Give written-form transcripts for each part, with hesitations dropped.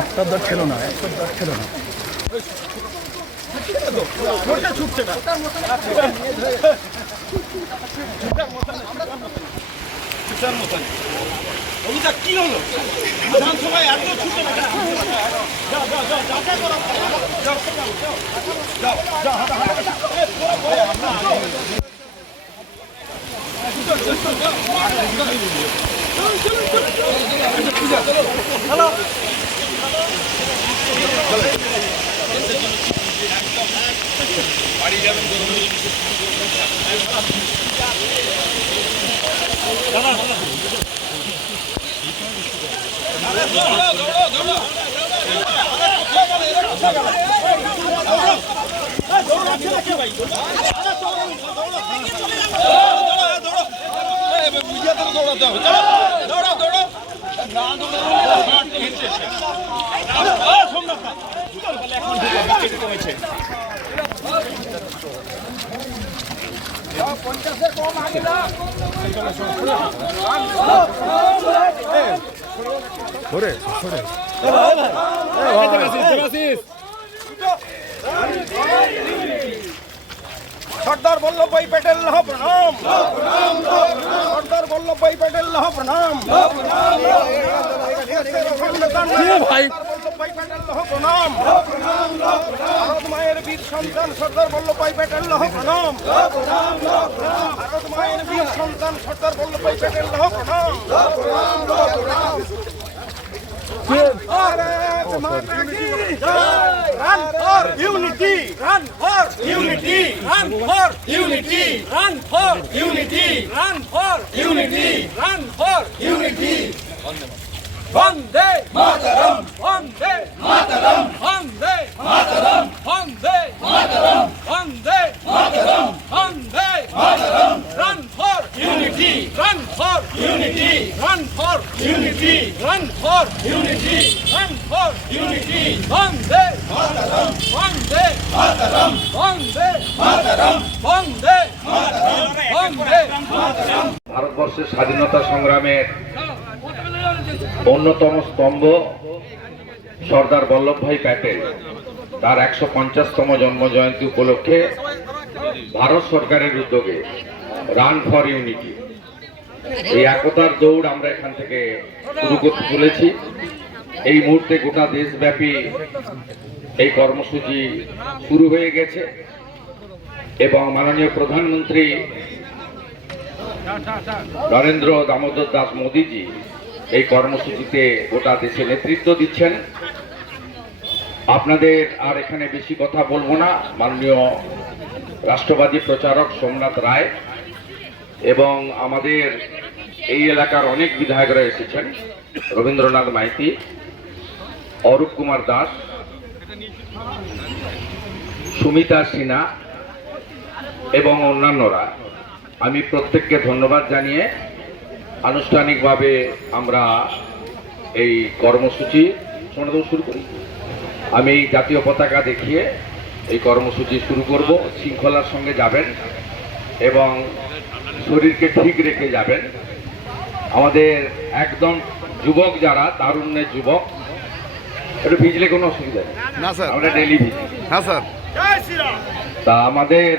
একটা দর ছিল না, একটা দর ছিল না। ছুটছে না, কি হলো সবাই এত ছুটে না। বাড়ি যাবেন সর্দার বল্লভভাই প্যাটেল লহ প্রণাম। সর্দার বল্লভভাই প্যাটেল লহ প্রণাম। ভাই বল্লভভাই প্যাটেল লহ প্রণাম। ভারত মায়ের বীর সন্তান সর্দার বল্লভভাই প্যাটেল লহ প্রণাম। ভারত মায়ের বীর সন্তান সর্দার বল্লভভাই প্যাটেল লহ প্রণাম। Run for unity! Run for unity! Run for unity! Run for unity! Run for unity! Run for unity! Vande Mataram! Vande Mataram! Vande Mataram! Vande Mataram! Vande Mataram! Vande Mataram! Run for unity! Run for unity! Run for unity! Run for unity! Run for unity! Vande Mataram! Vande Mataram! Vande Mataram! Vande Mataram! Vande Mataram! ভারতবর্ষের স্বাধীনতা সংগ্রামের অন্যতম স্তম্ভ সর্দার বল্লভভাই প্যাটেল তার 150তম জন্মজয়ন্তী উপলক্ষে ভারত সরকারের উদ্যোগে রান ফর ইউনিটি এই একতার দৌড় আমরা এখান থেকে শুরু করতে চলেছি। এই মুহূর্তে গোটা দেশব্যাপী এই কর্মসূচি শুরু হয়ে গেছে এবং মাননীয় প্রধানমন্ত্রী নরেন্দ্র দামোদর দাস মোদীজি এই কর্মসূচিতে গোটা দেশে নেতৃত্ব দিচ্ছেন। আপনাদের আর এখানে বেশি কথা বলবো না। মাননীয় রাষ্ট্রবাদী প্রচারক সোমনাথ রায় এবং আমাদের এই এলাকার অনেক বিধায়করা এসেছেন, রবীন্দ্রনাথ মাইতি, অরূপ কুমার দাস, সুমিতা সিনহা এবং অন্যান্যরা। আমি প্রত্যেককে ধন্যবাদ জানিয়ে আনুষ্ঠানিকভাবে আমরা এই কর্মসূচি শুরু করি। আমি জাতীয় পতাকা দেখিয়ে এই কর্মসূচি শুরু করব। শৃঙ্খলার সঙ্গে যাবেন এবং শরীরকে ঠিক রেখে যাবেন। আমাদের একদম যুবক যারা, তারুণ্যের যুবক, একটু ভিজলে কোনো অসুবিধা নেই না স্যার, আমরা ডেলি ভিজি। হ্যাঁ স্যার। তা আমাদের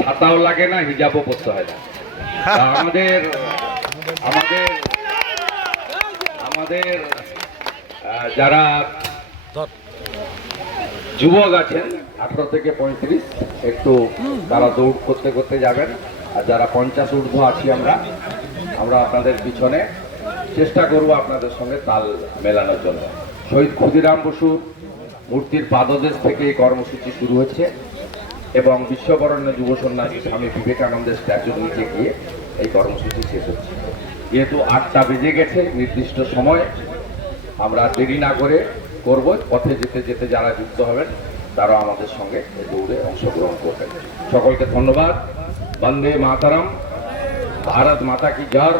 ছাতাও লাগে না, হিজাবও পরতে হয় না। আমাদের আমাদের আমাদের যারা যুবক আছেন 18 থেকে 35, একটু তারা দৌড় করতে করতে যাবেন। আর যারা 50 ঊর্ধ্ব আছি আমরা আপনাদের পিছনে চেষ্টা করব আপনাদের সঙ্গে তাল মেলানোর জন্য। শহীদ ক্ষুদিরাম বসুর মূর্তির পাদদেশ থেকে এই কর্মসূচি শুরু হচ্ছে এবং বিশ্ববরেণ্য যুব সন্ন্যাসী স্বামী বিবেকানন্দের স্ট্যাচুর নিচে গিয়ে এই কর্মসূচি শেষ হচ্ছে। যেহেতু 8টা বেজে গেছে, নির্দিষ্ট সময় আমরা দেরি না করে করব। পথে যেতে যেতে যারা যুক্ত হবেন তারা আমাদের সঙ্গে দৌড়ে অংশগ্রহণ করবেন। সকলকে ধন্যবাদ। বন্দে মাতারাম। ভারত মাতা কি জয়।